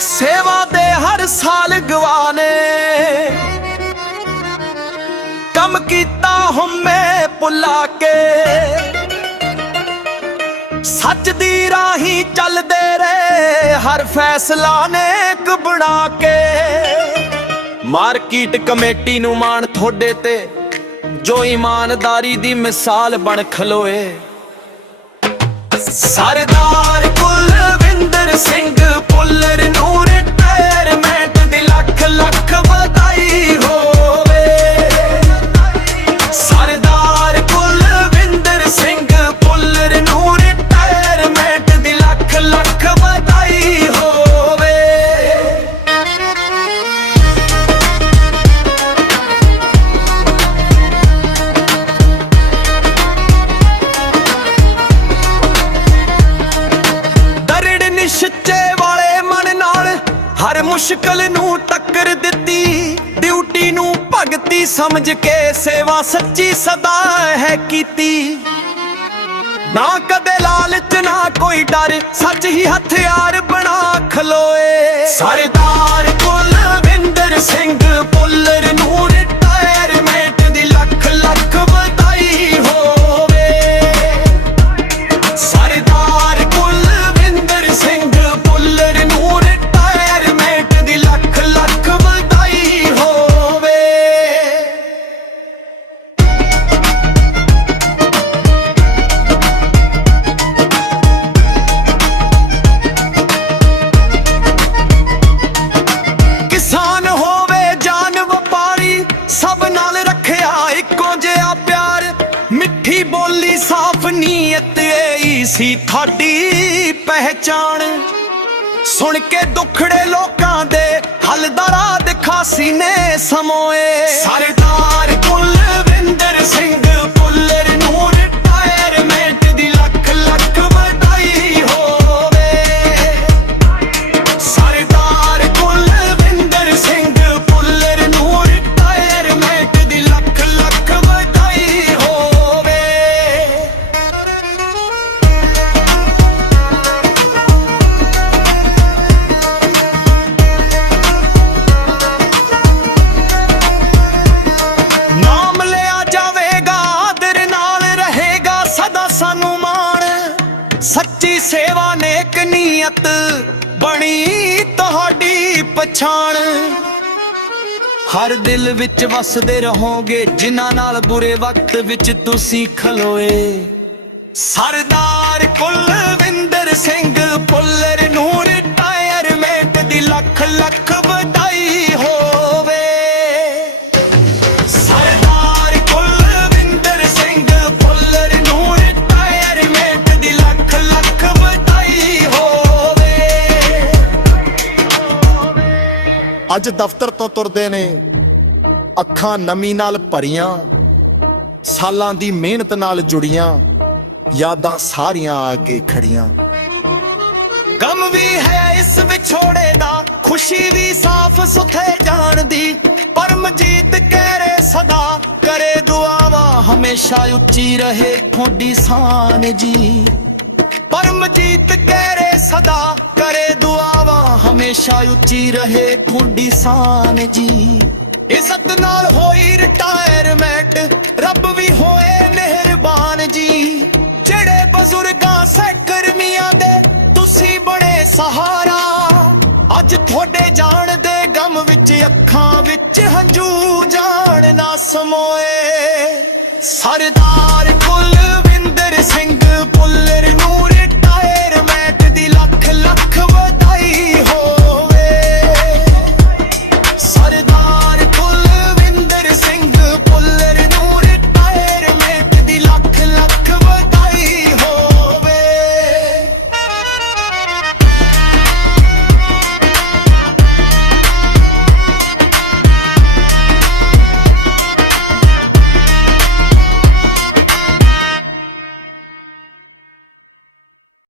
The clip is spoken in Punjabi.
ਸੇਵਾ ਦੇ ਹਰ ਸਾਲ ਗਵਾਨੇ। ਕੰਮ ਕੀਤਾ ਹਉਮੈ ਪੁੱਲਾ ਕੇ। ਸੱਚ ਦੀ ਰਾਹੀਂ ਚੱਲਦੇ ਰਹੇ, ਹਰ ਫੈਸਲਾ ਨੇਕ ਬਣਾ ਕੇ। ਮਾਰਕੀਟ ਕਮੇਟੀ ਨੂੰ ਮਾਣ ਤੁਹਾਡੇ ਤੇ, ਜੋ ਇਮਾਨਦਾਰੀ ਦੀ ਮਿਸਾਲ ਬਣ ਖਲੋਏ। ਸਰਦਾਰ ਮੁਸ਼ਕਲ ਨੂੰ ਟੱਕਰ ਦਿੱਤੀ, ਡਿਊਟੀ ਨੂੰ ਭਗਤੀ ਸਮਝ ਕੇ ਸੇਵਾ ਸੱਚੀ ਸਦਾ ਹੈ ਕੀਤੀ। ਨਾ ਕਦੇ ਲਾਲਚ, ਨਾ ਕੋਈ ਡਰ, ਸੱਚ ਹੀ ਹਥਿਆਰ ਬਣਾ ਖਲੋਏ। ਸਰਦਾਰ ਕੁਲਵਿੰਦਰ ਸਿੰਘ ਪੁੱਲਰ ਨੂੰ ਏਈ ਸੀ ਤੁਹਾਡੀ ਪਹਿਚਾਣ। ਸੁਣ ਕੇ ਦੁੱਖੜੇ ਲੋਕਾਂ ਦੇ ਹੱਲ ਦਾ ਰਾਹ ਦਿਖਾ ਸੀਨੇ ਸਮੋਏ। ਸਰਦਾਰ ਨੇਕ ਬਣੀ ਤੁਹਾਡੀ ਪਛਾਣ। ਹਰ ਦਿਲ ਵਿੱਚ ਵਸਦੇ ਰਹੋਗੇ, ਜਿਨ੍ਹਾਂ ਨਾਲ ਬੁਰੇ ਵਕਤ ਵਿੱਚ ਤੁਸੀਂ ਖਲੋਏ। ਸਰਦਾਰ ਕੁਲਵਿੰਦਰ ਅੱਜ ਦਫ਼ਤਰ ਤੋਂ ਤੁਰਦੇ ਨੇ। ਅੱਖਾਂ ਨਮੀ ਨਾਲ ਭਰੀਆਂ। ਸਾਲਾਂ ਦੀ ਮਿਹਨਤ ਨਾਲ ਜੁੜੀਆਂ। ਯਾਦਾਂ ਸਾਰੀਆਂ ਅੱਗੇ ਖੜੀਆਂ। ਗਮ ਵੀ ਹੈ ਇਸ ਵਿਛੋੜੇ ਦਾ, ਖੁਸ਼ੀ ਵੀ ਸਾਫ਼ ਸੁਥਰੇ ਜਾਣ ਦੀ। ਪਰਮਜੀਤ ਕਹਿਰੇ ਸਦਾ, ਕਰੇ ਦੁਆਵਾਂ ਹਮੇਸ਼ਾ ਉੱਚੀ ਰਹੇ ਤੁਹਾਡੀ ਸ਼ਾਨ ਜੀ। ਪਰਮਜੀਤ ਕਹਿ ਕਹਿਰੇ ਸਦਾ, ਕਰੇ ਦੁਆ ਹਮੇਸ਼ਾ ਉੱਚੀ ਰਹੇ ਤੁਹਾਡੀ ਸ਼ਾਨ ਜੀ। ਇੱਜ਼ਤ ਨਾਲ ਹੋਈ ਰਿਟਾਇਰਮੈਂਟ ਰੱਬ ਵੀ ਹੋਏ ਮਿਹਰਬਾਨ ਜੀ। ਜਿਹੜੇ ਬਜ਼ੁਰਗਾਂ ਸਹਿਕਰਮੀਆਂ ਦੇ ਤੁਸੀਂ ਬਣੇ ਸਹਾਰਾ, ਅੱਜ ਤੁਹਾਡੇ ਜਾਣ ਦੇ ਗਮ ਵਿੱਚ, ਅੱਖਾਂ ਵਿੱਚ ਹੰਝੂ ਜਾਣ ਨਾ ਸਮੋਏ। ਸਰਦਾਰ ਕੁਲਵਿੰਦਰ